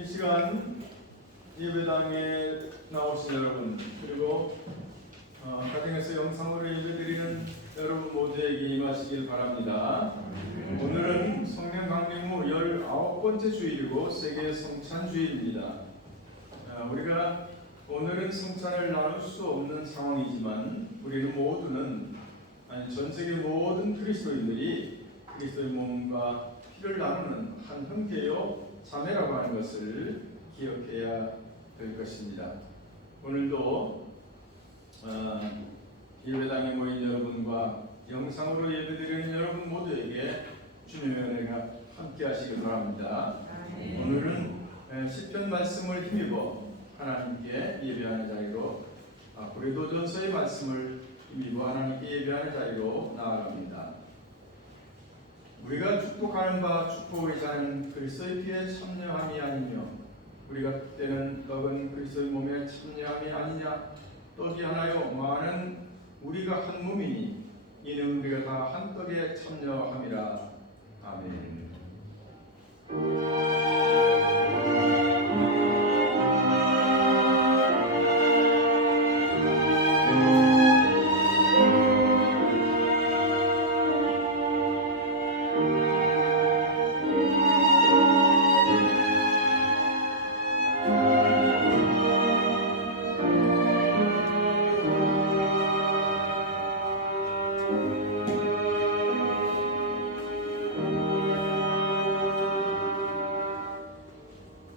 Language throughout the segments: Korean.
이 시간 예배당에 나오신 여러분, 그리고 가정에서 영상으로 예배드리는 여러분 모두에게 임하시길 바랍니다. 오늘은 성령 강림 후 19번째 주일이고 세계 성찬 주일입니다. 우리가 오늘은 성찬을 나눌 수 없는 상황이지만 우리는 모두는 전 세계 모든 그리스도인들이 그리스도의 몸과 피를 나누는 한 형제요 자매라고 하는 것을 기억해야 될 것입니다. 오늘도 예배당에 모인 여러분과 영상으로 예배드리는 여러분 모두에게 주님의 은혜가 함께 하시기 바랍니다. 오늘은 시편 말씀을 힘입어 하나님께 예배하는 자리로, 고린도전서의 말씀을 힘입어 하나님께 예배하는 자리로 나아갑니다. 우리가 축복하는 바 축복하자는 그리스도의 피에 참여함이 아니며 우리가 때는 떡은 그리스도의 몸에 참여함이 아니냐. 떡이 하나요 많은 우리가 한 몸이니 이는 우리가 다 한 떡에 참여함이라. 아멘.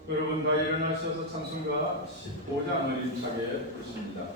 여러분 다 일어나셔서 찬송가 15장을 힘차게 부르십니다.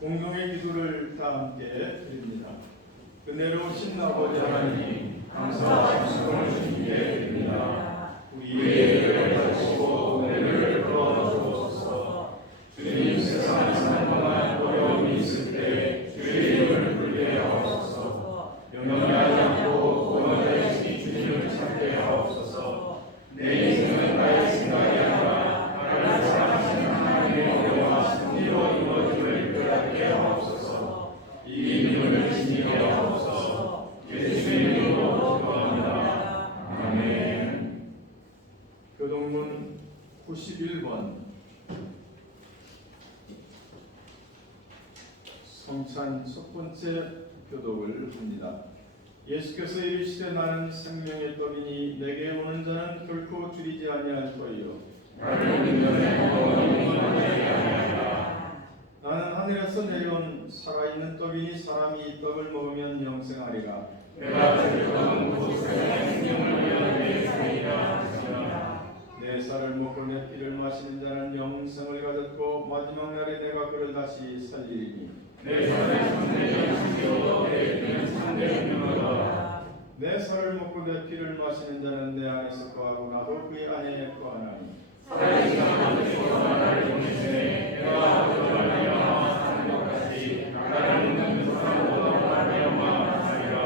공동의 기도를 다 함께 드립니다. 은혜로우신 아버지 하나님, 감사와 찬송을 주님께 드립니다. 우리의 예배를 받으시고 은혜를 풀어 주옵소서. 주님, 세상에 사는 동안 어려움이 있을 때 주의 이름을 불게 하옵소서. 영광 첫 번째 교독을 합니다. 예수께서 이르시되 나는 생명의 떡이니 내게 오는 자는 결코 줄이지 아니할 터이요 나는 하늘에서 내려온 살아있는 떡이니 사람이 이 떡을 먹으면 영생하리라. 내가 들은 곳에 생명을 위한 내 살이라 하시니라. 내 살을 먹고 내 피를 마시는 자는 영생을 가졌고 마지막 날에 내가 그를 다시 살리리니 내 살을 참되 영생이요 내 피는 참되 생명이라. 내 살을 먹고 내 피를 마시는 자는 내 안에서 거하고 나도 그의 안에 거하나니 살아계신 아버지께서 나를 보내시되 내가 아버지를 말미암아 사는 것 같이 나를 믿는 사람보다 말미암아 살리라.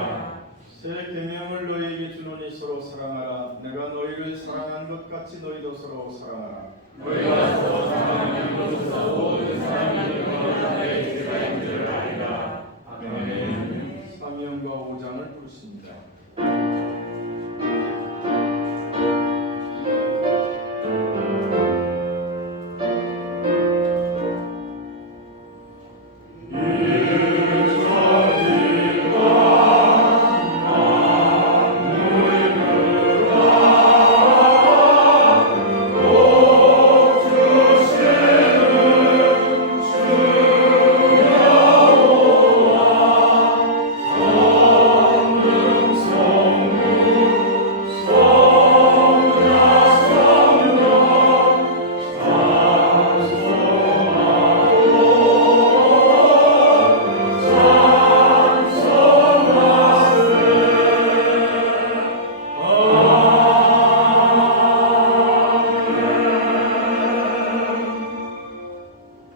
새 계명을 너희에게 주노니 서로 사랑하라. 내가 너희를 사랑한 것 같이 너희도 서로 사랑하라. 너희가 서로 사랑하면 이로써 모든 사람이 너희가 나의 제자인 줄 알리라. 아멘. 사명과 5장을 부르십니다.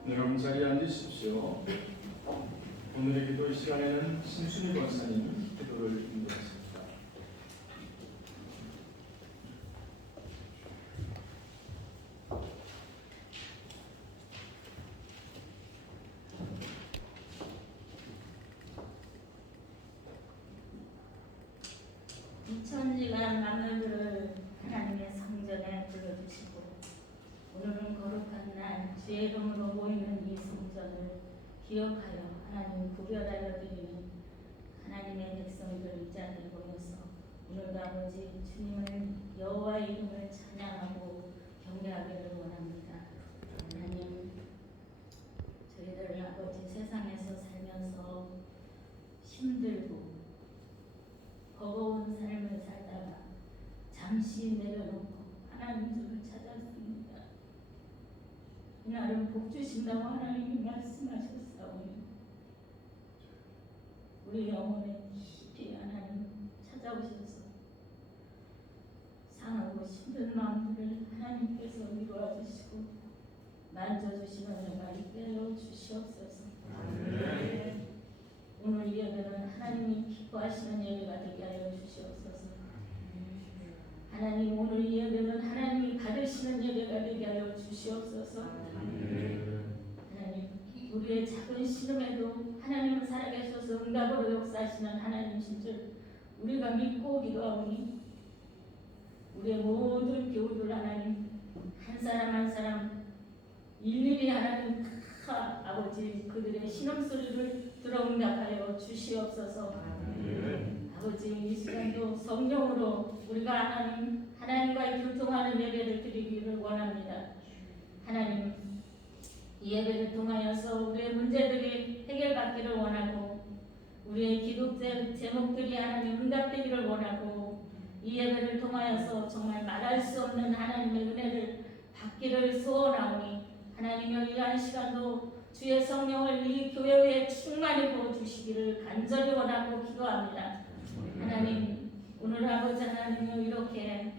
여러분 자리에 앉으십시오. 오늘의 기도 시간에는 신순희 권사님 기도를 인도하십니다. 이 천지가 만물들을 하나님의 성전에 불러주시고 오늘은 거룩한 날 주의 이름으로 모이는 이 성전을 기억하여 하나님 구별하여 드리는 하나님의 백성들 이 자리에 모여서 오늘도 아버지 주님을 여호와의 이름을 찬양하고 경배하기를 원합니다. 하나님 저희들 아버지 세상에서 살면서 힘들고 버거운 삶을 살다가 잠시 내려놓고 하나님 저를 찾았습니다. 이날은 복 주신다고 하나님이 말씀하셨사오니 우리 영혼에 깊이 하나님 찾아오셔서 상하고 힘든 마음들을 하나님께서 위로해 주시고 만져주시는 은혜가 있게 하여 주시옵소서. 아멘. 오늘 이 예배는 하나님이 기뻐하시는 예배가 되게 하여 주시옵소서. 하나님 오늘 이 예배는 하나님이 받으시는 예배가 되게 하여 주시옵소서. 하나님 우리의 작은 신음에도 하나님은 살아계셔서 응답으로 역사하시는 하나님이신 줄 우리가 믿고 기도하오니 우리의 모든 교우들 하나님 한 사람 한 사람 일일이 하나님 다 아버지 그들의 신음소리를 들어 응답하여 주시옵소서. 아버지 이 시간도 성령으로 우리가 하나님과의 교통하는 예배를 드리기를 원합니다. 하나님 이 예배를 통하여서 우리의 문제들이 해결받기를 원하고 우리의 기도 제목들이 하나님 응답되기를 원하고 이 예배를 통하여서 정말 말할 수 없는 하나님의 은혜를 받기를 소원하오니 하나님여 이러한 시간도 주의 성령을 이 교회에 충만히 부어주시기를 간절히 원하고 기도합니다. 하나님 오늘 아버지 하나님여 이렇게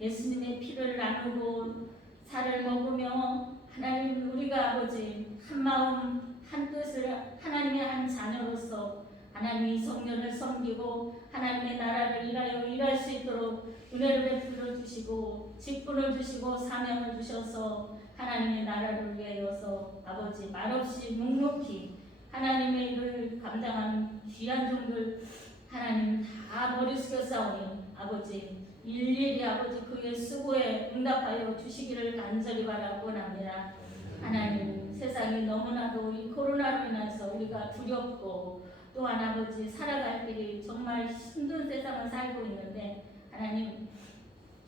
예수님의 피를 나누고 살을 먹으며 하나님 우리가 아버지 한 마음 한 뜻을 하나님의 한 자녀로서 하나님이 성령을 섬기고 하나님의 나라를 일하여 일할 수 있도록 은혜를 베풀어 주시고 직분을 주시고 사명을 주셔서 하나님의 나라를 위하여서 아버지 말없이 묵묵히 하나님의 일을 감당하는 귀한 종들 하나님 다 머리 숙여 싸우니 아버지 일일이 아버지 그의 수고에 응답하여 주시기를 간절히 바라고 원합니다. 하나님 세상이 너무나도 이 코로나로 인해서 우리가 두렵고 또한 아버지 살아갈 길이 정말 힘든 세상을 살고 있는데 하나님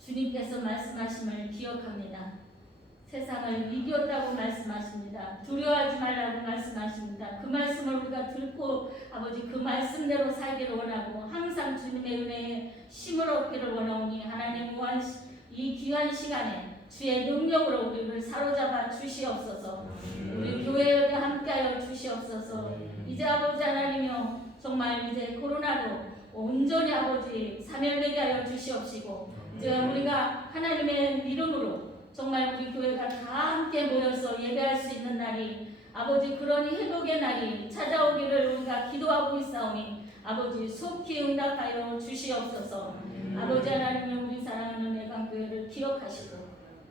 주님께서 말씀하심을 기억합니다. 세상을 이겼다고 말씀하십니다. 두려워하지 말라고 말씀하십니다. 그 말씀을 우리가 듣고 아버지 그 말씀대로 살기를 원하고 항상 주님의 은혜에 힘을 얻기를 원하오니 하나님 이 귀한 시간에 주의 능력으로 우리를 사로잡아 주시옵소서. 우리 교회에 함께하여 주시옵소서. 이제 아버지 하나님이여 정말 이제 코로나도 온전히 아버지 사멸되게 하여 주시옵시고 이제 우리가 하나님의 이름으로 정말 우리 교회가 다 함께 모여서 예배할 수 있는 날이 아버지 그러니 회복의 날이 찾아오기를 우리가 기도하고 있사오니 아버지 속히 응답하여 주시옵소서. 아버지 하나님 우리 사랑하는 애강교회를 기억하시고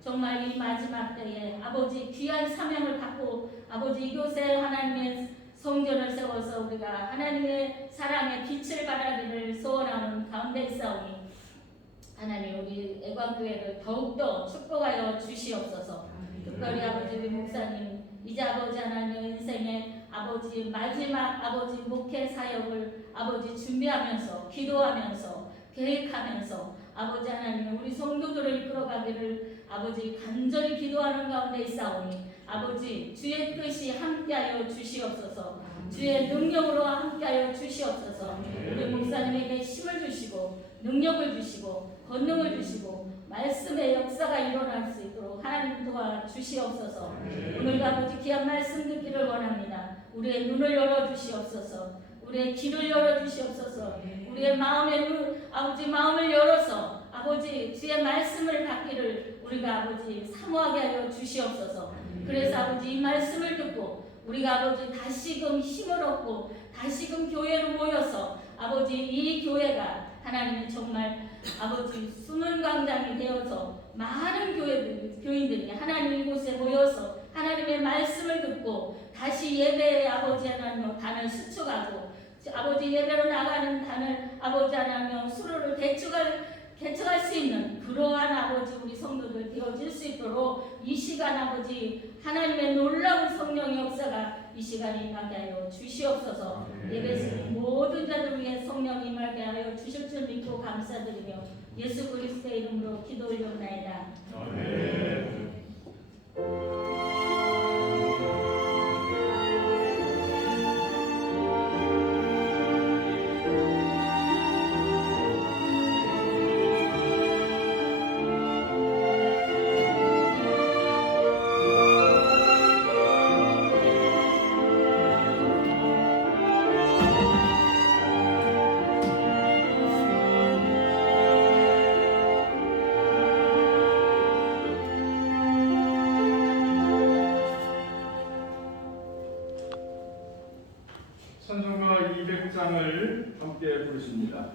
정말 이 마지막 때에 아버지 귀한 사명을 받고 아버지 이곳에 하나님의 성전을 세워서 우리가 하나님의 사랑의 빛을 발하기를 소원하는 가운데 있사오니 하나님 우리 애광교회를 더욱더 축복하여 주시옵소서. 특별히 아버지 우리 목사님 이제 아버지 하나님 인생의 아버지 마지막 아버지 목회 사역을 아버지 준비하면서 기도하면서 계획하면서 아버지 하나님 우리 성도들을 이끌어가기를 아버지 간절히 기도하는 가운데 있사오니 아버지 주의 뜻이 함께하여 주시옵소서. 주의 능력으로 함께하여 주시옵소서. 우리 목사님에게 힘을 주시고 능력을 주시고 권능을 주시고 말씀의 역사가 일어날 수 있도록 하나님 도와 주시옵소서. 오늘도 아버지 귀한 말씀 듣기를 원합니다. 우리의 눈을 열어 주시옵소서. 우리의 귀를 열어 주시옵소서. 우리의 아버지 마음을 열어서 아버지 주의 말씀을 받기를 우리가 아버지 사모하게 하여 주시옵소서. 그래서 아버지 이 말씀을 듣고 우리가 아버지 다시금 힘을 얻고 다시금 교회로 모여서 아버지 이 교회가 하나님 정말 아버지 숨은 광장이 되어서 많은 교인들이 하나님 이곳에 모여서 하나님의 말씀을 듣고 다시 예배의 아버지 하나님 단을 수축하고 아버지 예배로 나가는 단을 아버지 하나님 수로를 개척할 수 있는 그러한 아버지 우리 성도들 되어질 수 있도록 이 시간 아버지 하나님의 놀라운 성령의 역사가 이 시간에 임하게 하여 주시옵소서. 예배드리는 모든 자들 위해 성령이 임하게 하여 주실 줄 믿고 감사드리며 예수 그리스도의 이름으로 기도 올려옵나이다. 아멘. 찬송가 200장을 함께 부르십니다.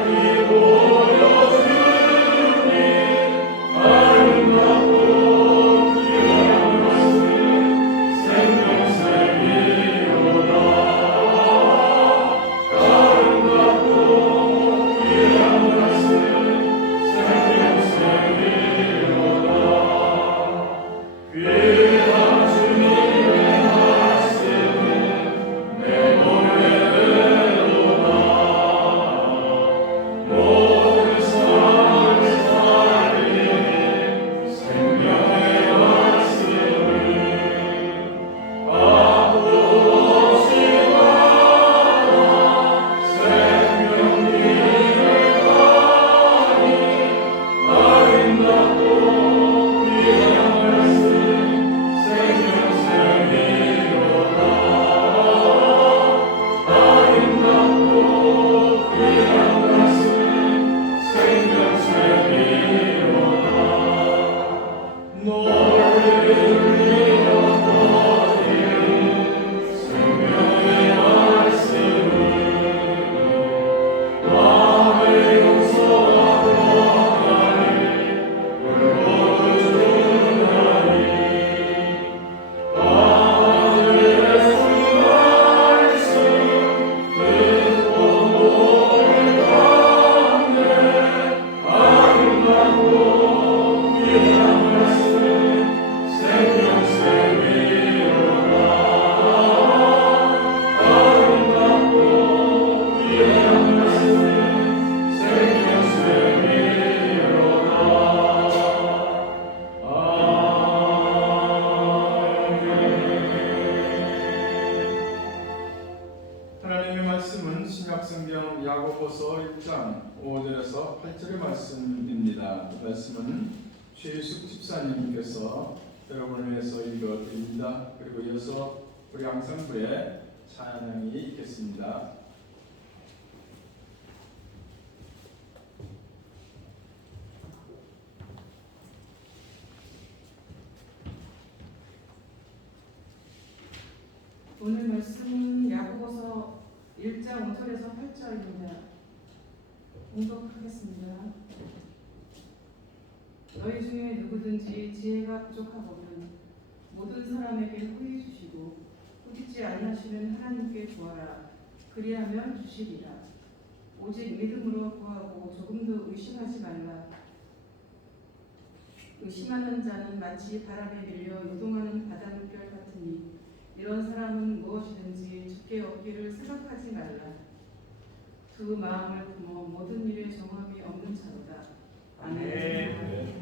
나의 하나님의 말씀은 신약성경 야고보서 1장 5절에서 8절의 말씀입니다. 그 말씀은 최유숙 집사님께서 여러분을 위해서 읽어드립니다. 그리고 이어서 우리 앙상블의 찬양이 있겠습니다. 오늘 말씀은 야고보서 1장 5절에서 8절입니다. 공독하겠습니다. 너희 중에 누구든지 지혜가 부족하거든 모든 사람에게 후히 주시고 꾸짖지 아니하시는 하나님께 구하라. 그리하면 주시리라. 오직 믿음으로 구하고 조금도 의심하지 말라. 의심하는 자는 마치 바람에 밀려 요동하는 바닷물 같으니 이런 사람은 무엇이든지 주께 얻기를 생각하지 말라. 두 마음을 품어 모든 일에 정함이 없는 자로다. 아멘.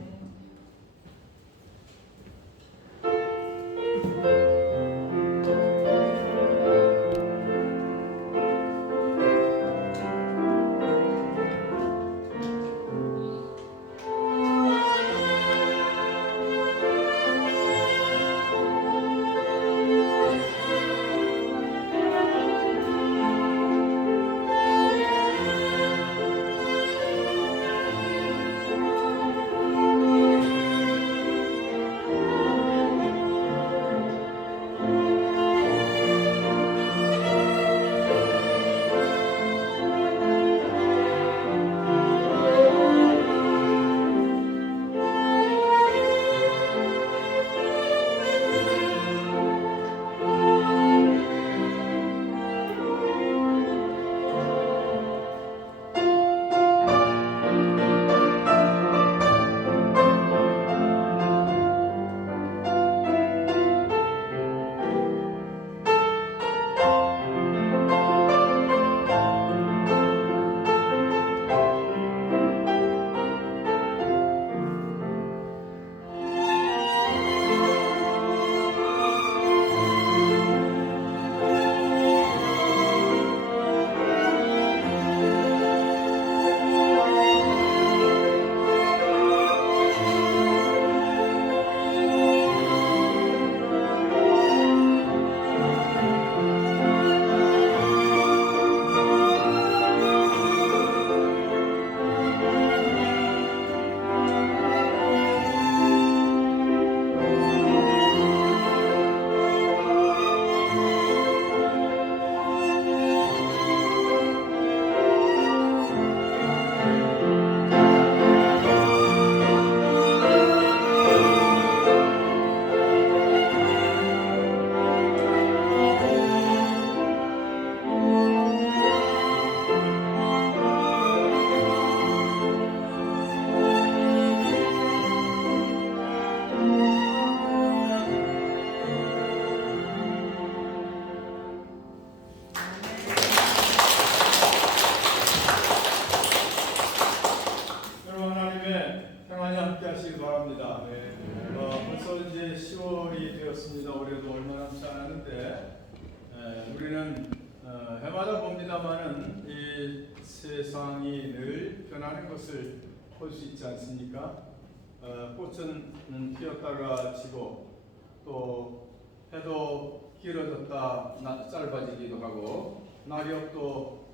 벌써 이제 10월이 되었습니다. 올해도 얼마 남지 않았는데 우리는 해마다 봅니다만은 이 세상이 늘 변하는 것을 볼 수 있지 않습니까? 꽃은 피었다가 지고 또 해도 길어졌다 짧아지기도 하고 낙엽도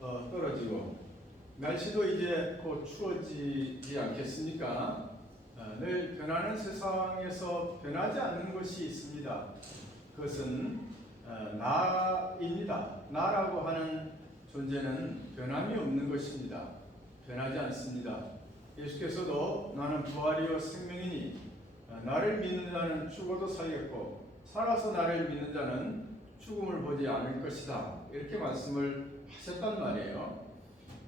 떨어지고 날씨도 이제 곧 추워지지 않겠습니까? 늘 변하는 세상에서 변하지 않는 것이 있습니다. 그것은 나입니다. 나라고 하는 존재는 변함이 없는 것입니다. 변하지 않습니다. 예수께서도 나는 부활이요 생명이니 나를 믿는 자는 죽어도 살겠고 살아서 나를 믿는 자는 죽음을 보지 않을 것이다. 이렇게 말씀을 하셨단 말이에요.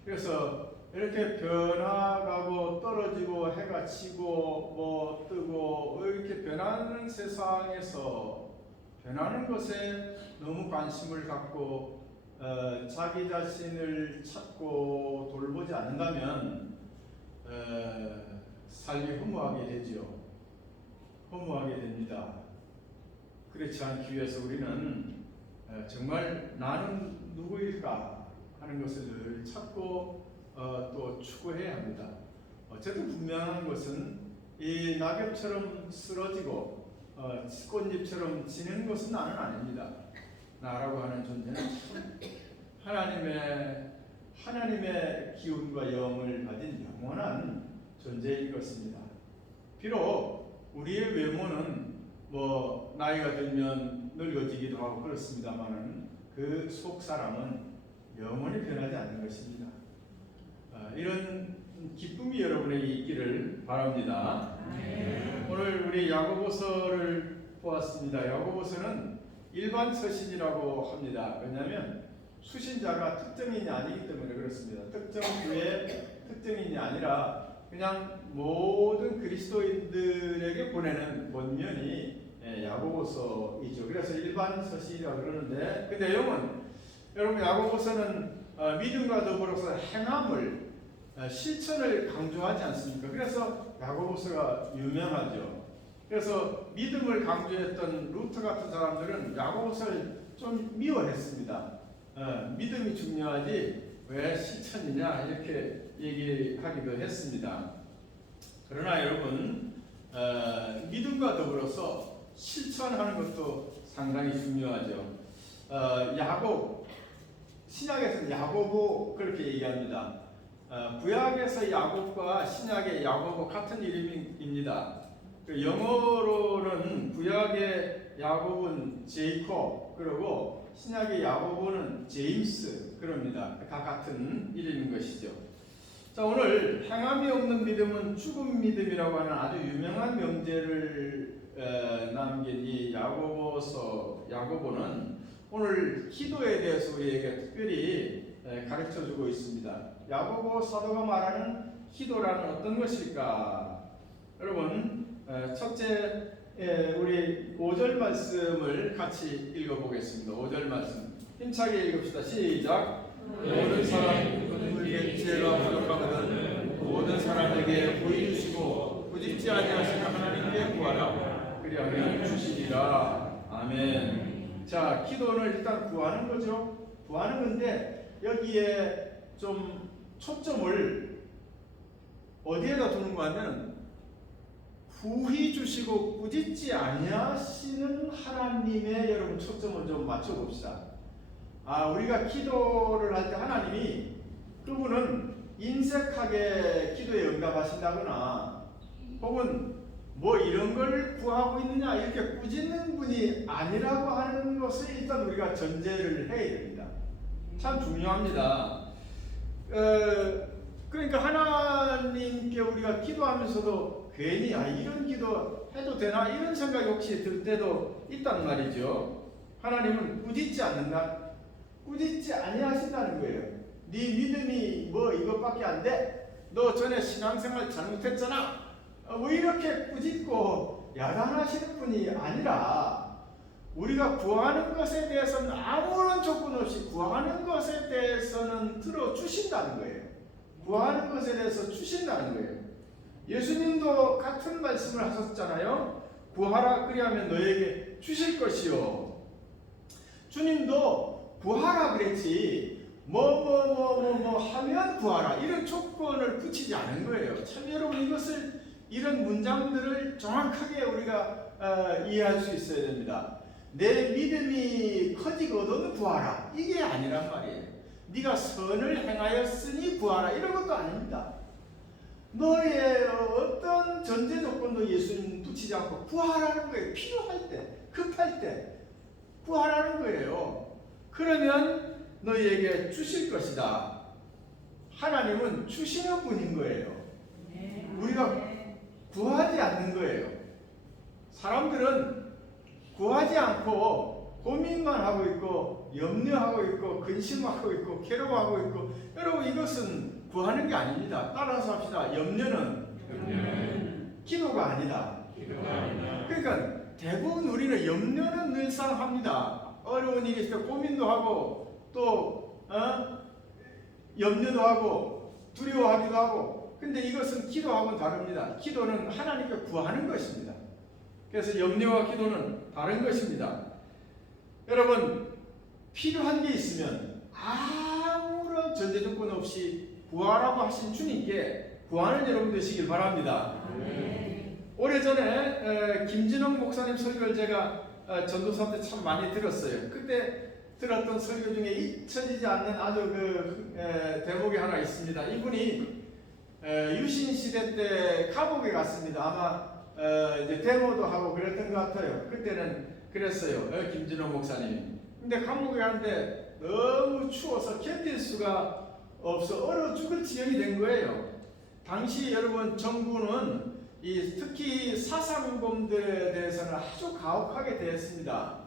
그래서 이렇게 변화가고 떨어지고 해가 지고 뜨고 이렇게 변하는 세상에서 변하는 것에 너무 관심을 갖고 자기 자신을 찾고 돌보지 않는다면 삶이 허무하게 되지요. 허무하게 됩니다. 그렇지 않기 위해서 우리는 정말 나는 누구일까 하는 것을 늘 찾고 또 추구해야 합니다. 어쨌든 분명한 것은 이 낙엽처럼 쓰러지고 꽃잎처럼 지는 것은 나는 아닙니다. 나라고 하는 존재는 참 하나님의 기운과 영을 가진 영원한 존재일 것입니다. 비록 우리의 외모는 뭐 나이가 들면 늙어지기도 하고 그렇습니다만은 그 속 사람은 영원히 변하지 않는 것입니다. 이런 기쁨이 여러분에게 있기를 바랍니다. 오늘 우리 야고보서를 보았습니다. 야고보서는 일반 서신이라고 합니다. 왜냐하면 수신자가 특정인이 아니기 때문에 그렇습니다. 특정 교회 특정인이 아니라 그냥 모든 그리스도인들에게 보내는 본면이 야고보서이죠. 그래서 일반 서신이라고 그러는데 그 내용은 여러분 야고보서는 믿음과 더불어서 행함을 실천을 강조하지 않습니까? 그래서 야고보서가 유명하죠. 그래서 믿음을 강조했던 루터 같은 사람들은 야고보서를 좀 미워했습니다. 믿음이 중요하지 왜 실천이냐 이렇게 얘기하기도 했습니다. 그러나 여러분 믿음과 더불어서 실천하는 것도 상당히 중요하죠. 야곱 신약에서는 야고보 그렇게 얘기합니다. 구약에서 야곱과 신약의 야고보 같은 이름입니다. 영어로는 구약의 야곱은 제이콥 그리고 신약의 야고보는 제임스 그럽니다. 다 같은 이름인 것이죠. 자, 오늘 행함이 없는 믿음은 죽은 믿음이라고 하는 아주 유명한 명제를 남긴 이 야고보는 오늘 기도에 대해서 우리에게 특별히 가르쳐주고 있습니다. 야고보 사도가 말하는 기도라는 어떤 것일까? 여러분 첫째 우리 5절 말씀을 같이 읽어보겠습니다. 5절 말씀 힘차게 읽읍시다. 시작. 모든 사람에게 지혜가 부족하거든 모든 사람에게 보이 주시고 부짓지 아니하시는 하나님께 구하라 그리하면 주시리라. 아멘. 자, 기도는 일단 구하는 거죠. 구하는 건데 여기에 좀 초점을 어디에다 두는 거 하면 후히 주시고 꾸짖지 아니하시는 하나님의 여러분 초점을 좀 맞춰봅시다. 우리가 기도를 할 때 하나님이 그분은 인색하게 기도에 응답하신다거나 혹은 뭐 이런 걸 구하고 있느냐 이렇게 꾸짖는 분이 아니라고 하는 것을 일단 우리가 전제를 해야 됩니다. 참 중요합니다. 그러니까 하나님께 우리가 기도하면서도 괜히 이런 기도 해도 되나 이런 생각이 혹시 들 때도 있단 말이죠. 하나님은 꾸짖지 않는다. 꾸짖지 아니하신다는 거예요. 네 믿음이 뭐 이것밖에 안 돼? 너 전에 신앙생활 잘못했잖아. 뭐 이렇게 꾸짖고 야단하시는 분이 아니라 우리가 구하는 것에 대해서는 아무런 조건 없이 구하는 것에 대해서는 들어주신다는 거예요. 구하는 것에 대해서 주신다는 거예요. 예수님도 같은 말씀을 하셨잖아요. 구하라 그리하면 너에게 주실 것이요. 주님도 구하라 그랬지 뭐 하면 구하라 이런 조건을 붙이지 않은 거예요. 참 여러분 이런 문장들을 정확하게 우리가 이해할 수 있어야 됩니다. 내 믿음이 커지거든 구하라 이게 아니란 말이에요. 네가 선을 행하였으니 구하라 이런 것도 아닙니다. 너의 어떤 전제 조건도 예수님 붙이지 않고 구하라는 거예요. 필요할 때, 급할 때 구하라는 거예요. 그러면 너희에게 주실 것이다. 하나님은 주시는 분인 거예요. 우리가 구하지 않는 거예요. 사람들은 구하지 않고 고민만 하고 있고 염려하고 있고 근심하고 있고 괴로워하고 있고 여러분 이것은 구하는 게 아닙니다. 따라서 합시다. 염려는 기도가 아니다. 그러니까 대부분 우리는 염려는 늘상 합니다. 어려운 일이 있을 때 고민도 하고 또 염려도 하고 두려워하기도 하고 근데 이것은 기도하고는 다릅니다. 기도는 하나님께 구하는 것입니다. 그래서 염려와 기도는 다른 것입니다. 여러분 필요한 게 있으면 없이 부활하고 하신 주님께 구하는 여러분 되시길 바랍니다. 오래전에 김진홍 목사님 설교를 제가 전도사 때 참 많이 들었어요. 그때 들었던 설교 중에 잊혀지지 않는 아주 대목이 하나 있습니다. 이분이 유신 시대 때 감옥에 갔습니다. 아마 이제 데모도 하고 그랬던 것 같아요. 그때는 그랬어요. 김진호 목사님. 근데 감옥에 갔는데 너무 추워서 견딜 수가 없어 얼어 죽을 지경이 된 거예요. 당시 여러분 정부는 특히 사상범들에 대해서는 아주 가혹하게 대했습니다.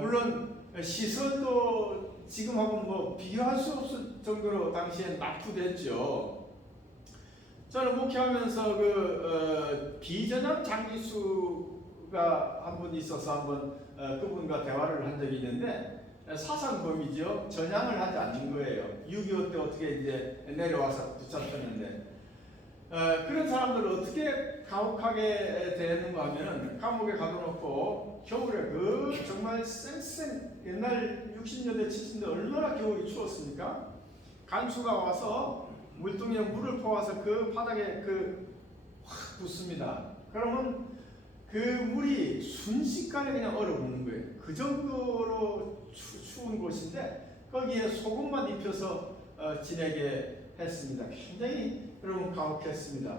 물론 시설도 지금하고는 뭐 비교할 수 없을 정도로 당시엔 낙후됐죠. 저는 목회하면서 비전향 장기수가 한 분 있어서 한번 그분과 대화를 한 적이 있는데 사상범이죠. 전향을 하지 않는 거예요. 6.25 때 어떻게 이제 내려와서 붙잡혔는데 그런 사람들을 어떻게 가혹하게 대했는가 하면은 감옥에 가둬놓고 겨울에 정말 쌩쌩 옛날 60년대 70년대 얼마나 겨울이 추웠습니까? 간수가 와서 물통에 물을 퍼와서 그 바닥에 확 붓습니다. 그러면 그 물이 순식간에 그냥 얼어붙는 거예요. 그 정도로 추운 곳인데 거기에 소금만 입혀서 지내게 했습니다. 굉장히 여러분 가혹했습니다.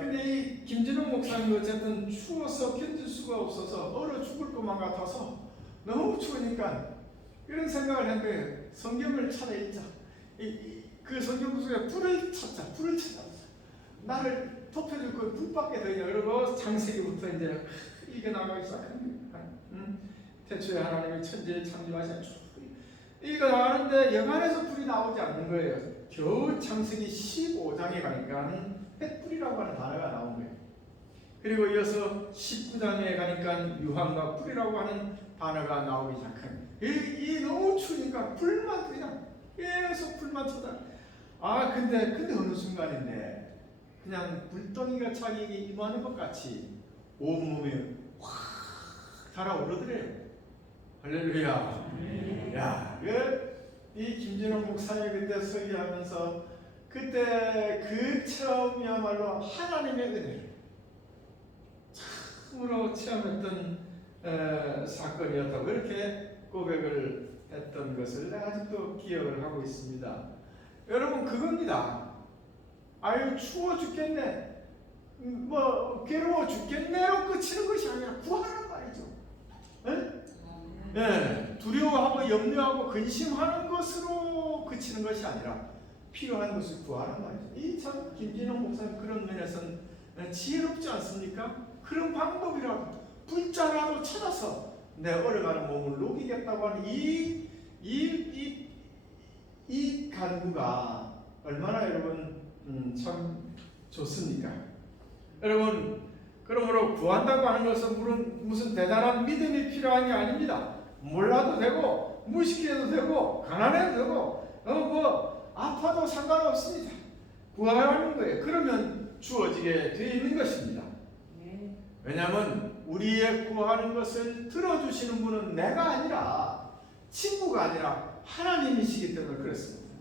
근데 이 김진홍 목사님 어쨌든 추워서 견딜 수가 없어서 얼어 죽을 것만 같아서 너무 추우니까 이런 생각을 한 거예요. 성경을 찾아 읽자. 그 성경 속에 불을 찾자. 나를 덮여줄 건 불밖에 더 있냐. 그러고 창세기부터 이제 이게 나가기 시작합니다. 태초에 하나님이 천지를 창조하셨죠. 이거 나가는데 여간에서 불이 나오지 않는 거예요. 겨우 창세기 15장에 가니까 횃불이라고 하는 단어가 나온 거예요. 그리고 이어서 19장에 가니까 유황과 불이라고 하는 단어가 나오기 시작한. 이 너무 추우니까 불만 그냥 계속 불만 쳐다. 근데 어느 순간인데 그냥 불덩이가 자기에게 임하는 것 같이 온몸에 확 달아오르더래요. 할렐루야. 야, 이 김진홍 목사님 그때 설교하면서 그때 그 체험이야말로 하나님의 은혜를 참으로 체험했던 사건이었다고 이렇게 고백을 했던 것을 아직도 기억을 하고 있습니다. 여러분 그겁니다. 아유 추워 죽겠네, 뭐 괴로워 죽겠네로 끝이는 것이 아니라 구하란 말이죠. 네, 두려워하고 염려하고 근심하는 것으로 그치는 것이 아니라 필요한 것을 구하란 말이죠. 이 참 김진홍 목사님 그런 면에서는 지혜롭지 않습니까? 그런 방법이라고 불자라도 찾아서 내 얼어가는 몸을 녹이겠다고 하는 이 간구가 얼마나 여러분 참 좋습니까? 여러분 그러므로 구한다고 하는 것은 무슨 대단한 믿음이 필요한 게 아닙니다. 몰라도 되고 무식해도 되고 가난해도 되고 아파도 상관없습니다. 구하라는 거예요. 그러면 주어지게 되어 있는 것입니다. 왜냐하면 우리의 구하는 것을 들어주시는 분은 내가 아니라 친구가 아니라 하나님이시기 때문에 그렇습니다.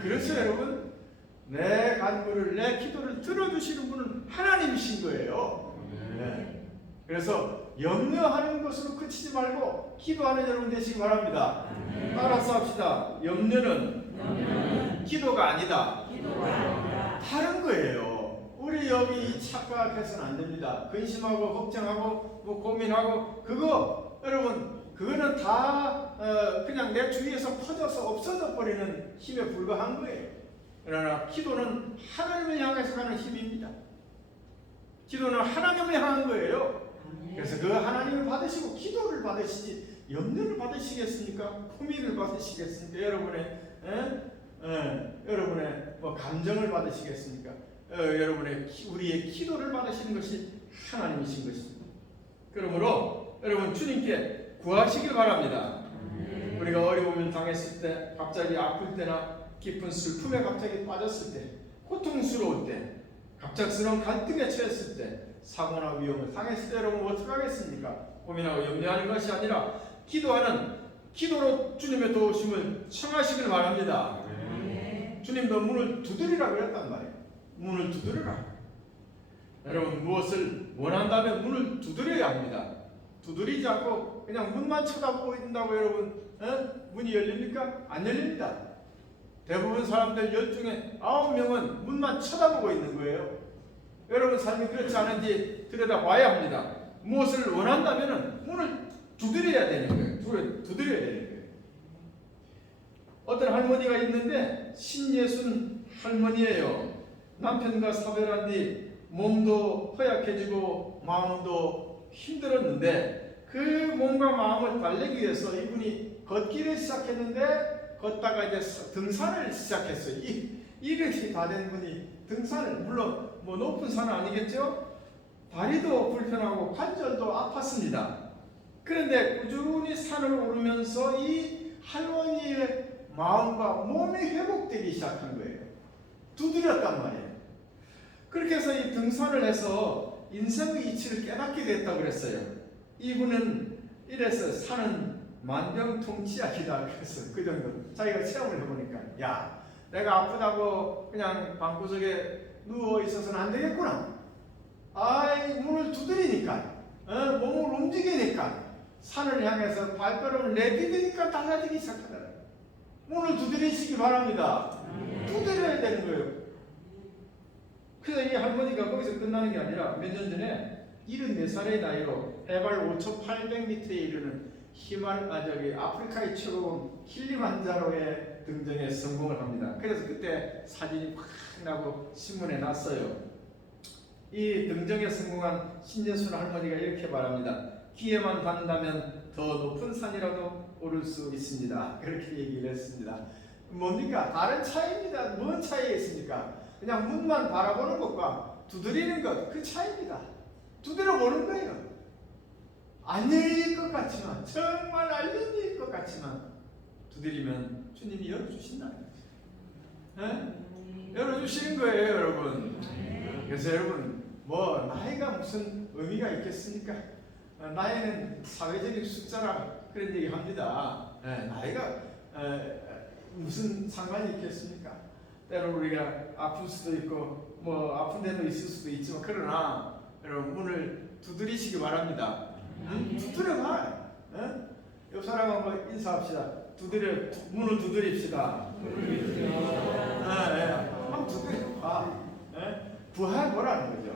그렇죠 여러분? 내 간구를 내 기도를 들어주시는 분은 하나님이신 거예요. 네. 그래서 염려하는 것으로 그치지 말고 기도하는 여러분 되시기 바랍니다. 따라서 합시다. 염려는 기도가 아니다. 다른 거예요. 우리 여기 착각해서는 안 됩니다. 근심하고 걱정하고 고민하고 여러분 그거는 다 그냥 내 주위에서 퍼져서 없어져 버리는 힘에 불과한 거예요. 그러나 기도는 하나님을 향해서 가는 힘입니다. 기도는 하나님을 향한 거예요. 그래서 그 하나님을 받으시고 기도를 받으시지 염려를 받으시겠습니까? 고민을 받으시겠습니까? 여러분의 감정을 받으시겠습니까? 우리의 기도를 받으시는 것이 하나님이신 것입니다. 그러므로 여러분 주님께 구하시길 바랍니다. 우리가 어려움을 당했을 때, 갑자기 아플 때나 깊은 슬픔에 갑자기 빠졌을 때, 고통스러울 때, 갑작스러운 갈등에 처했을 때, 사고나 위험을 당했을 때 여러분 어떻게 하겠습니까? 고민하고 염려하는 것이 아니라 기도하는 기도로 주님의 도우심을 청하시길 바랍니다. 주님도 문을 두드리라고 그랬단 말이에요. 문을 두드리라. 여러분 무엇을 원한다면 문을 두드려야 합니다. 두드리지 않고 그냥 문만 쳐다보고 있다고 여러분 문이 열립니까? 안 열립니다. 대부분 사람들 10중에 9명은 문만 쳐다보고 있는 거예요. 여러분 삶이 그렇지 않은지 들여다봐야 합니다. 무엇을 원한다면 문을 두드려야 되는 거예요. 두드려야 되는 거예요. 어떤 할머니가 있는데 신예순 할머니예요. 남편과 사별한 뒤 몸도 허약해지고 마음도 힘들었는데 그 몸과 마음을 달래기 위해서 이분이 걷기를 시작했는데 걷다가 이제 등산을 시작했어요. 이렇게 다 된 분이 등산을, 물론 뭐 높은 산은 아니겠죠? 다리도 불편하고 관절도 아팠습니다. 그런데 꾸준히 산을 오르면서 이 할머니의 마음과 몸이 회복되기 시작한 거예요. 두드렸단 말이에요. 그렇게 해서 이 등산을 해서 인생의 이치를 깨닫게 됐다고 그랬어요. 이분은 이래서 산은 만병통치약이다 그랬어요. 그 정도. 자기가 체험을 해보니까 야, 내가 아프다고 그냥 방구석에 누워 있어서는 안 되겠구나. 아이, 문을 두드리니까, 몸을 움직이니까, 산을 향해서 발걸음을 내디디니까 달라지기 시작하더라고요. 문을 두드리시기 바랍니다. 두드려야 되는 거예요. 그래서 이 할머니가 거기서 끝나는 게 아니라 몇 년 전에 74살의 나이로 해발 5,800m에 이르는 아프리카의 최고봉 킬리만자로에 등정에 성공을 합니다. 그래서 그때 사진이 확 나고 신문에 났어요. 이 등정에 성공한 신예순 할머니가 이렇게 말합니다. 기회만 닿는다면 더 높은 산이라도 오를 수 있습니다. 그렇게 얘기를 했습니다. 뭡니까? 다른 차이입니다. 뭔 차이가 있습니까? 그냥 문만 바라보는 것과 두드리는 것, 그 차이입니다. 두드려 보는 거예요. 안 열릴 것 같지만, 정말 안 열릴 것 같지만 두드리면 주님이 열어주신다는 거죠. 열어주시는 거예요, 여러분. 그래서 여러분, 뭐 나이가 무슨 의미가 있겠습니까? 나이는 사회적인 숫자라 그런 얘기 합니다. 나이가 무슨 상관이 있겠습니까? 때로 우리가 아플 수도 있고 뭐 아픈 데도 있을 수도 있지만, 그러나 여러분 문을 두드리시기 바랍니다. 두드려봐. 옆 사람하고 인사합시다. 문을 두드립시다. 한번 두드려봐. 부하보라는 거죠.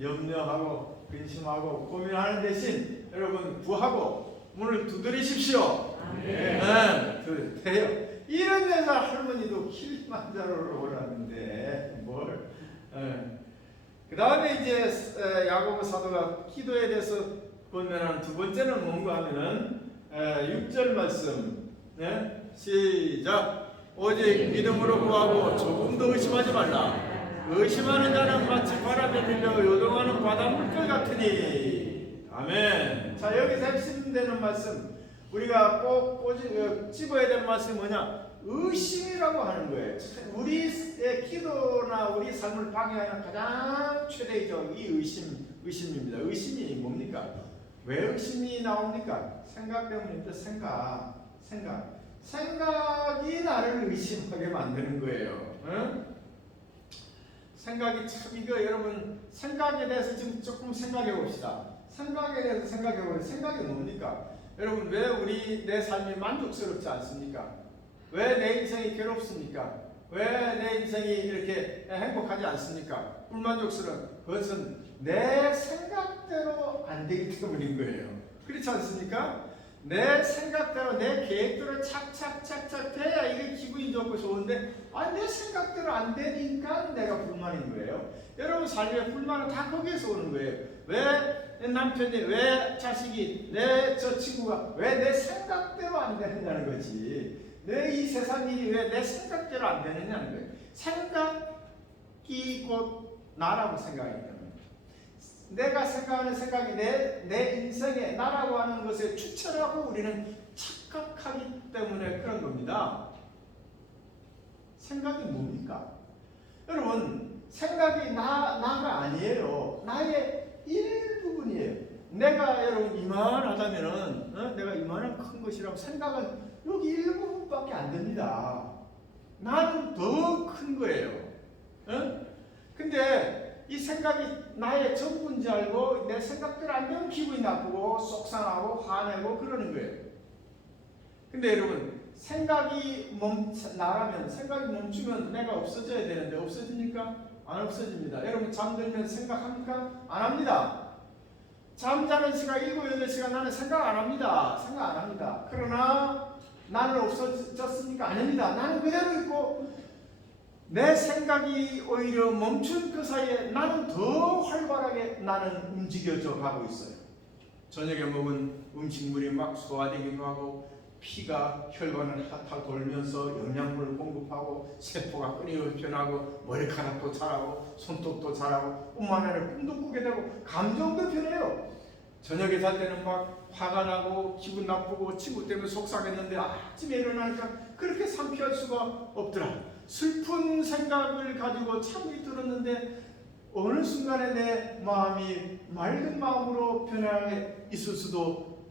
염려하고 근심하고 고민하는 대신 여러분 부하고 문을 두드리십시오. 돼요. 이런 데서 할머니도 킬리만자로로 올랐는데 뭘? 그 다음에 이제 야고보 사도가 기도에 대해서 보면은 두 번째는 뭔가 하면은 6절 말씀, 시작. 오직 믿음으로 구하고 조금도 의심하지 말라. 의심하는 자는 마치 바람에 밀려 요동하는 바닷물결 같으니. 아멘. 자, 여기서 핵심되는 말씀, 우리가 꼭 집어야 될 말씀이 뭐냐? 의심이라고 하는 거예요. 우리의 기도나 우리 삶을 방해하는 가장 최대적 이 의심입니다. 의심이 뭡니까? 왜 의심이 나옵니까? 생각 때문입니다. 생각이 나를 의심하게 만드는 거예요. 생각이 참, 이거 여러분 생각에 대해서 지금 조금 생각해 봅시다. 생각에 대해서 생각해 보면 생각이 뭡니까? 여러분, 왜 내 삶이 만족스럽지 않습니까? 왜 내 인생이 괴롭습니까? 왜 내 인생이 이렇게 행복하지 않습니까? 불만족스러운 그것은 내 생각대로 안 되기 때문인 거예요. 그렇지 않습니까? 내 생각대로 내 계획대로 착착착착 돼야 이게 기분이 좋고 좋은데, 내 생각대로 안 되니까 내가 불만인 거예요. 여러분 삶의 불만은 다 거기에서 오는 거예요. 왜 내 남편이, 왜 자식이, 저 친구가 왜 내 생각대로 안 되느냐는 거지. 내 이 세상 일이 왜 내 생각대로 안 되느냐는 거예요. 생각이 곧 나라고 생각하기 때문에, 내가 생각하는 생각이 내 인생에 나라고 하는 것에 추천하고 우리는 착각하기 때문에 그런 겁니다. 생각이 뭡니까? 여러분, 생각이 나가 아니에요. 나의 일부분이에요. 내가 여러분 이만하다면은 내가 이만한 큰 것이라고 생각은 여기 일부분밖에 안 됩니다. 나는 더 큰 거예요. 근데 이 생각이 나의 전부인 줄 알고 내 생각대로 안 되면 기분이 나쁘고 속상하고 화내고 그러는 거예요. 근데 여러분 생각이 나가면 생각이 멈추면 내가 없어져야 되는데 없어집니까? 안 없어집니다. 여러분 잠들면 생각합니까? 안 합니다. 잠자는 시간 7, 8시간 나는 생각 안 합니다. 생각 안 합니다. 그러나 나는 없어졌습니까? 아닙니다. 나는 그대로 있고 내 생각이 오히려 멈춘 그 사이에 나는 더 활발하게 나는 움직여져 가고 있어요. 저녁에 먹은 음식물이 막 소화되기도 하고 피가 혈관을 핫핫 돌면서 영양분을 공급하고 세포가 끊임없이 변하고 머리카락도 자라고 손톱도 자라고 뿐만 아니라 꿈도 꾸게 되고 감정도 변해요. 저녁에 잘 때는 막 화가 나고 기분 나쁘고 친구 때문에 속상했는데 아침에 일어나니까 그렇게 상쾌할 수가 없더라. 슬픈 생각을 가지고 참이 들었는데 어느 순간에 내 마음이 맑은 마음으로 변하게 있을 수도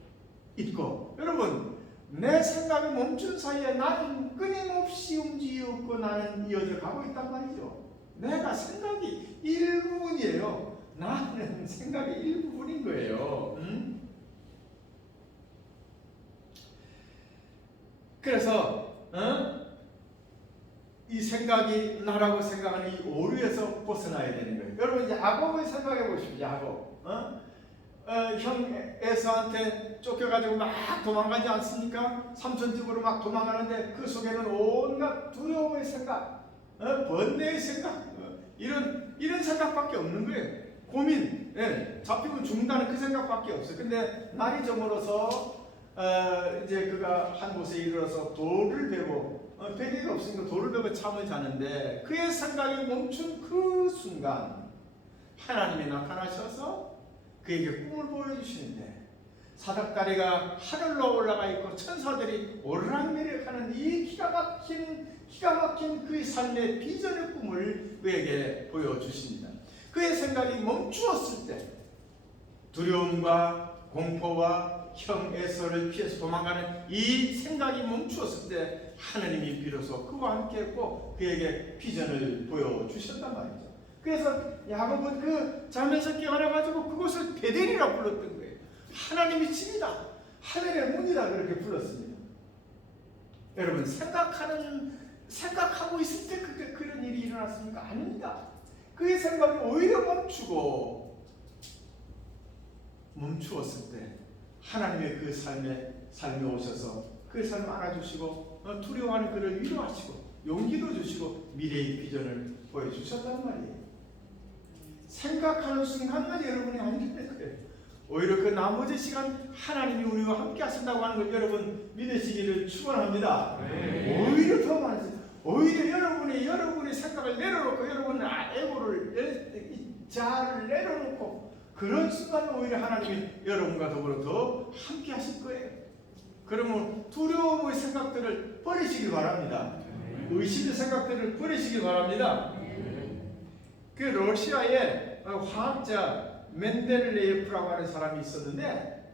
있고, 여러분 내 생각이 멈춘 사이에 나는 끊임없이 움직이고 나는 이어져 가고 있단 말이죠. 내가 생각이 일부분이에요. 나는 생각이 일부분인 거예요. 그래서 이 생각이 나라고 생각하는 이 오류에서 벗어나야 되는 거예요. 여러분 이제 야곱을 생각해 보십시오. 야곱. 형 에서한테 쫓겨가지고 막 도망가지 않습니까? 삼촌 집으로 막 도망가는데 그 속에는 온갖 두려움의 생각, 번뇌의 생각, 이런 생각밖에 없는 거예요. 고민, 잡히면 죽는다는 그 생각밖에 없어요. 근데 날이 저물어서 이제 그가 한 곳에 이르러서 돌을 베고 베개가 없으니까 돌을 베고 잠을 자는데 그의 생각이 멈춘 그 순간 하나님이 나타나셔서 그에게 꿈을 보여주시는데 사닥다리가 하늘로 올라가 있고 천사들이 오르락내리락하는 이 기가 막힌 그의 삶의 비전의 꿈을 그에게 보여주십니다. 그의 생각이 멈추었을 때 두려움과 공포와 형 에서를 피해서 도망가는 이 생각이 멈추었을 때 하나님이 비로소 그와 함께했고 그에게 비전을 보여주셨단 말이죠. 그래서 야곱은 그 잠에서 깨어나가지고 그곳을 베델이라 불렀던 거예요. 하나님의 집이다, 하늘의 문이다 그렇게 불렀습니다. 여러분 생각하고 있을 때 그런 일이 일어났습니까? 아닙니다. 그의 생각이 오히려 멈추었을 때 하나님의 그 삶에 오셔서 그 삶을 안아주시고 두려워하는 그를 위로하시고 용기도 주시고 미래의 비전을 보여주셨단 말이에요. 생각하는 순간만 여러분이 아니될 거예요. 오히려 그 나머지 시간 하나님이 우리와 함께 하신다고 하는 걸 여러분 믿으시기를 축원합니다. 오히려 더 많으세요. 오히려 여러분의 생각을 내려놓고 여러분의 자아를 내려놓고 그런 순간에 오히려 하나님이 여러분과 더불어 더 함께 하실 거예요. 그러면 두려움의 생각들을 버리시기 바랍니다. 의심의 생각들을 버리시기 바랍니다. 그 러시아에 화학자 멘델레예프라고 하는 사람이 있었는데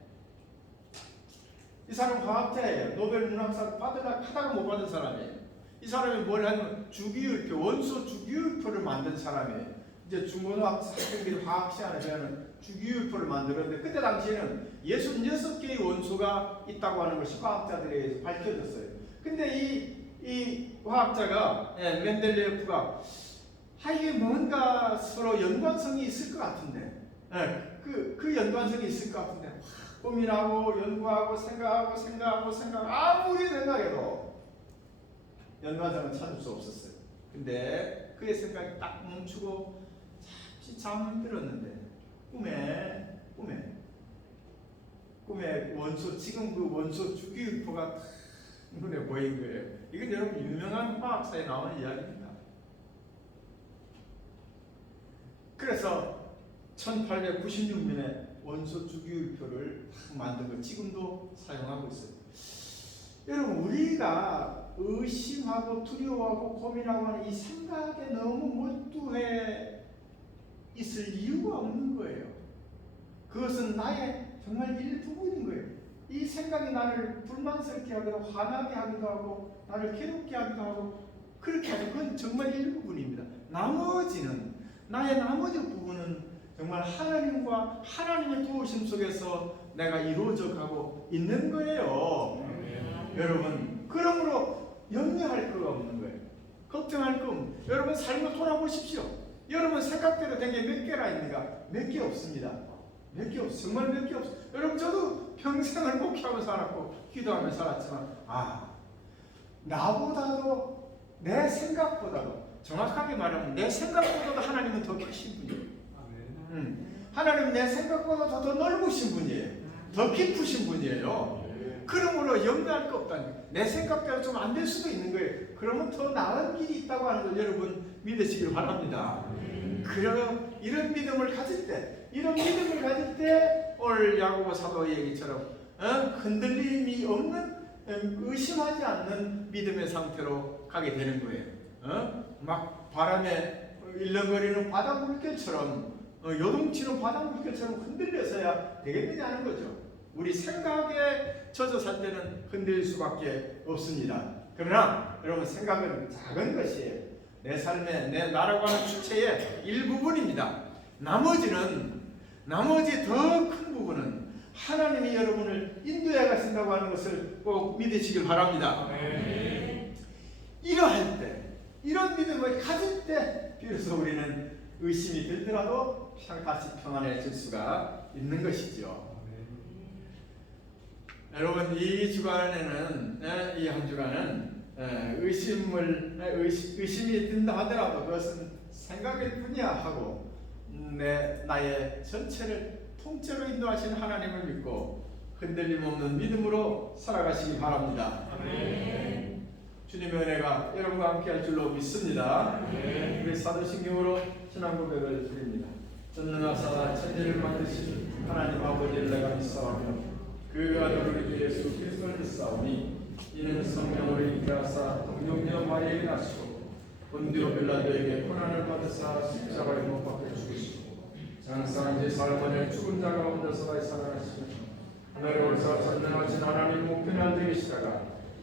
이 사람 화학자예요. 노벨 문학상 받으려고 하다가 못 받은 사람이에요. 이 사람이 뭘 하냐면 주기율표, 원소 주기율표를 만든 사람이에요. 이제 중고등학생들이 화학 시간에 배우는 주기율표를 만들었는데 그때 당시에는 66개의 원소가 있다고 하는 것이 화학자들에 의해서 밝혀졌어요. 근데 이 화학자가 멘델레예프가 이게 뭔가 서로 연관성이 있을 것 같은데 그 연관성이 있을 것 같은데 고민하고 연구하고 생각하고 아무리 생각해도 연관성은 찾을 수 없었어요. 근데 그의 생각이 딱 멈추고 잠시 잠을 들었는데 꿈에 원소 지금 그 원소 주기율표가 눈에 보인 거예요. 이건 여러분 유명한 화학사에 나오는 이야기입니다. 그래서 1896년에 원소 주기율표를 만든 거 지금도 사용하고 있어요. 여러분 우리가 의심하고 두려워하고 고민하고 하는 이 생각에 너무 몰두해 있을 이유가 없는 거예요. 그것은 나의 정말 일부분인 거예요. 이 생각이 나를 불만스럽게 하기도 화나게 하기도 하고 나를 괴롭게 하기도 하고 그렇게 하죠. 그건 정말 일부분입니다. 나머지는 나의 나머지 부분은 정말 하나님과 하나님의 도우심 속에서 내가 이루어져 가고 있는 거예요. 여러분, 그러므로 염려할 거가 없는 거예요. 걱정할 거 없는. 여러분 삶을 돌아보십시오. 여러분 생각대로 된 게 몇 개나 있는가? 몇 개 없습니다. 몇 개 없어. 정말 몇 개 없어. 여러분 저도 평생을 목회하고 살았고 기도하며 살았지만 나보다도 내 생각보다도 정확하게 말하면 내 생각보다도 하나님은 더 크신 분이에요. 하나님은 내 생각보다 더 넓으신 분이에요. 더 깊으신 분이에요. 그러므로 염려할 거 없다는 거예요. 내 생각대로 좀 안 될 수도 있는 거예요. 그러면 더 나은 길이 있다고 하는 걸 여러분 믿으시길 바랍니다. 이런 믿음을 가질 때, 오늘 야고보 사도의 얘기처럼 흔들림이 없는, 의심하지 않는 믿음의 상태로 가게 되는 거예요. 막 바람에 일렁거리는 바다 물결처럼, 요동치는 바다 물결처럼 흔들려서야 되겠느냐 하는 거죠. 우리 생각에 젖어 살 때는 흔들릴 수밖에 없습니다. 그러나 여러분 생각은 작은 것이에요. 내 삶의 내 나라고 하는 주체의 일부분입니다. 나머지 더 큰 부분은 하나님이 여러분을 인도해 가신다고 하는 것을 꼭 믿으시길 바랍니다. 이러할 때, 이런 믿음을 가질 때 비로소 우리는 의심이 들더라도 다시 평안해질 수가 있는 것이죠. 여러분 이 주간에는, 이 한 주간은 의심이 든다 하더라도 그것은 생각일 뿐이야 하고 나의 전체를 통째로 인도하시는 하나님을 믿고 흔들림 없는 믿음으로 살아가시기 바랍니다. 아멘. 주님의 은혜가 여러분과 함께 할 줄로 믿습니다. 아멘. 우리 사도신경으로 신앙 고백을 드립니다. 전능하사 천지를 만드신 하나님 아버지를 내가 믿사오며 그 아들 우리 주 예수 그리스도를 믿사오니 이는 성령으로 인하사 동정녀 마리아에게 나시고 본디오 빌라도에게 고난을 받으사 십자가에 못 박혀 죽으시고 장사한 지 사흘만에 죽은 자 가운데서 살아나시며 하늘에 올사 전능하신 하나님 목편에 앉아 계시다가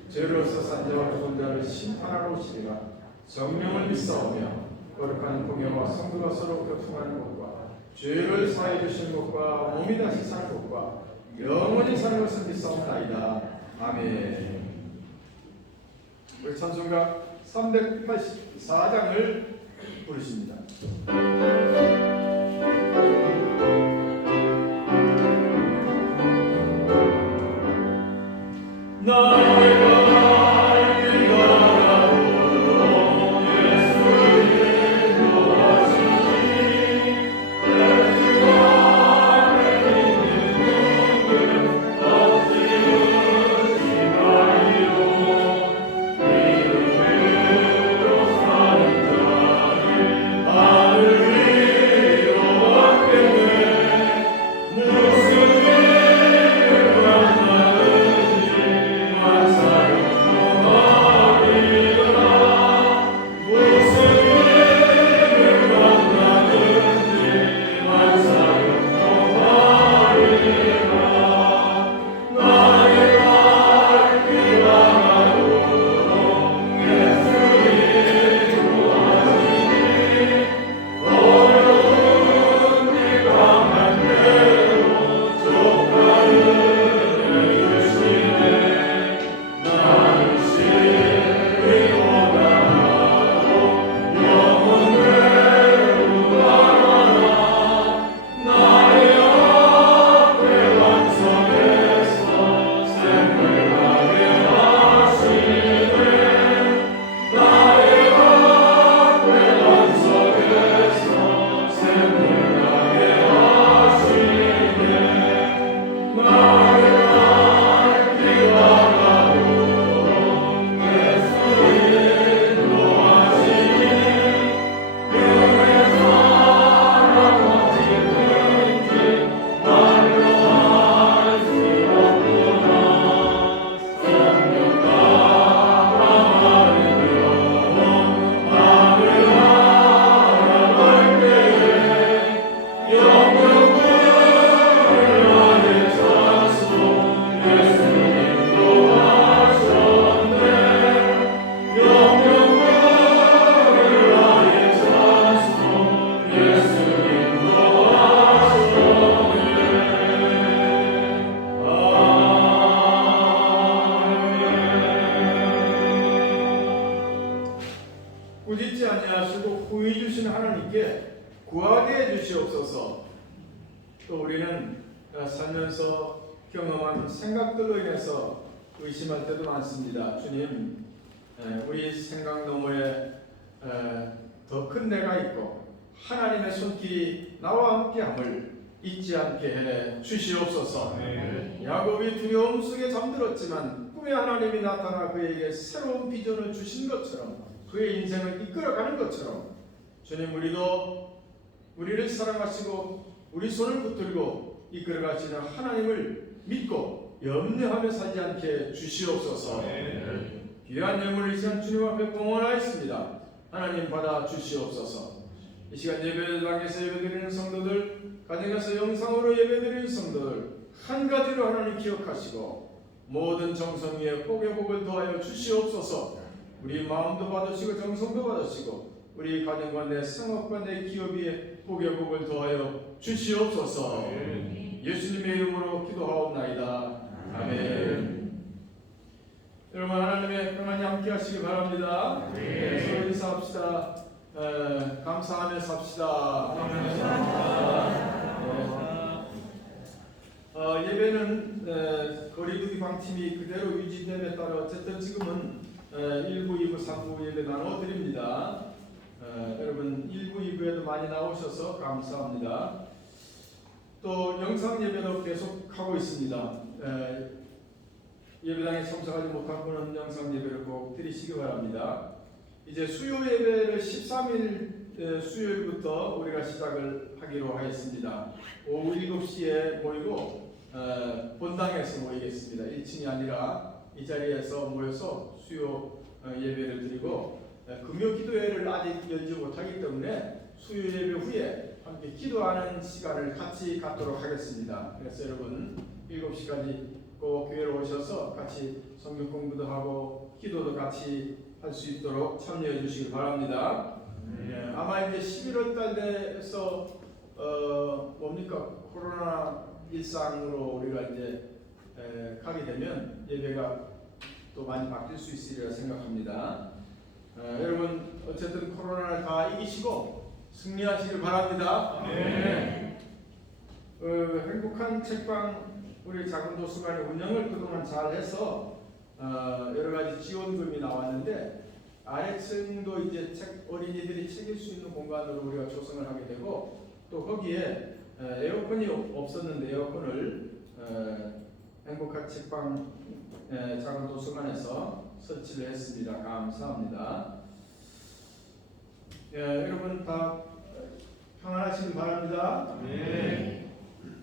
죄로서 산 자와 죽은 자를 심판하러 오시리라. 성령을 믿사오며 거룩한 공예와 성도가 서로 교통하는 것과 죄를 사해 주시는 것과 몸이 다시 사는 것과 영원히 사는 것을 믿사옵나이다. 아멘. 우리 찬송가 384장을 부르십니다. 하늘 위 꾸짖지 아니하시고 구해 주신 하나님께 구하게 해 주시옵소서. 또 우리는 살면서 경험한 생각들로 인해서 의심할 때도 많습니다. 주님, 우리 생각 너머에 더 큰 내가 있고 하나님의 손길이 나와 함께함을 잊지 않게 해 주시옵소서. 야곱이 두려움 속에 잠들었지만 꿈에 하나님이 나타나 그에게 새로운 비전을 주신 것처럼 그의 인생을 이끌어가는 것처럼 주님, 우리도 우리를 사랑하시고 우리 손을 붙들고 이끌어가시는 하나님을 믿고 염려하며 살지 않게 주시옵소서. 귀한 예물을 이 시간 주님 앞에 봉헌하였습니다. 하나님 받아 주시옵소서. 이 시간 예배당에서 예배드리는 성도들, 가정에서 영상으로 예배드리는 성도들 한 가지로 하나님 기억하시고 모든 정성 위에 복의 복을 더하여 주시옵소서. 우리 마음도 받으시고 정성도 받으시고 우리 가정과 내 생업과 내 기업 위에 복의 복을 더하여 주시옵소서. 예수님의 이름으로 기도하옵나이다. 아멘. 여러분, 하나님의 평안이 함께 하시기 바랍니다. 서로 인사합시다. 감사하며 삽시다. 예배는 거리두기 방침이 그대로 유지됨에 따라 어쨌든 지금은 1부, 2부, 3부 예배 나눠드립니다. 여러분 1부, 2부에도 많이 나오셔서 감사합니다. 또 영상 예배도 계속 하고 있습니다. 예배당에 참석하지 못한 분은 영상 예배를 꼭 드리시기 바랍니다. 이제 수요 예배를 13일 수요일부터 우리가 시작을 하기로 하였습니다. 오후 7시에 모이고 본당에서 모이겠습니다. 1층이 아니라 이 자리에서 모여서 수요 예배를 드리고 금요 기도회를 아직 열지 못하기 때문에 수요 예배 후에 함께 기도하는 시간을 같이 갖도록 하겠습니다. 그래서 여러분 7시까지 꼭 교회로 오셔서 같이 성경 공부도 하고 기도도 같이 할 수 있도록 참여해 주시기 바랍니다. 아마 이제 11월 달에서 뭡니까 코로나 일상으로 우리가 이제 가게 되면 예배가 또 많이 바뀔 수 있으리라 생각합니다. 여러분 어쨌든 코로나를 다 이기시고 승리하시길 바랍니다. 행복한 책방 우리 작은 도서관의 운영을 그동안 잘 해서 여러 가지 지원금이 나왔는데 아래층도 이제 어린이들이 책일 수 있는 공간으로 우리가 조성을 하게 되고 또 거기에 에어컨이 없었는데 에어컨을 행복한 책방 작은 도서관에서 설치를 했습니다. 감사합니다. 여러분 다 평안하시길 바랍니다.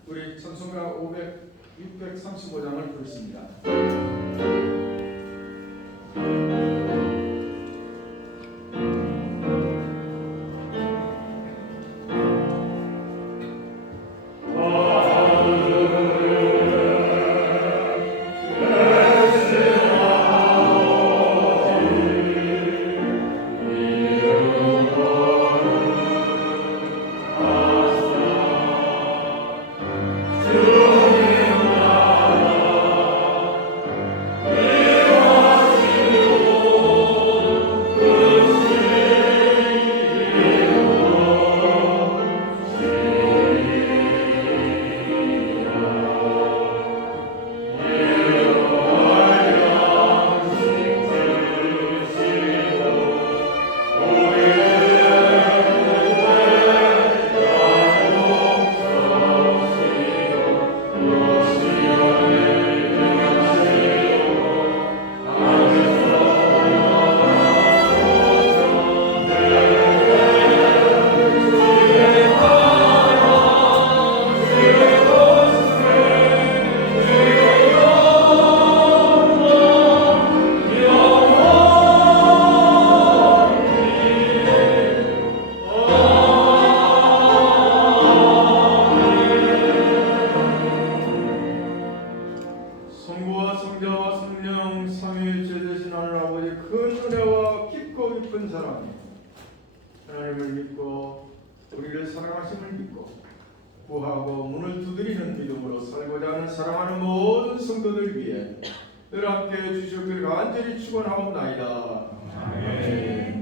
우리 찬송가 635장을 부르십니다. 하나님을 믿고 우리를 사랑하심을 믿고 구하고 문을 두드리는 믿음으로 살고자 하는 사랑하는 모든 성도들 위해 늘 함께 해주시길 간절히 축원하옵나이다. 아멘.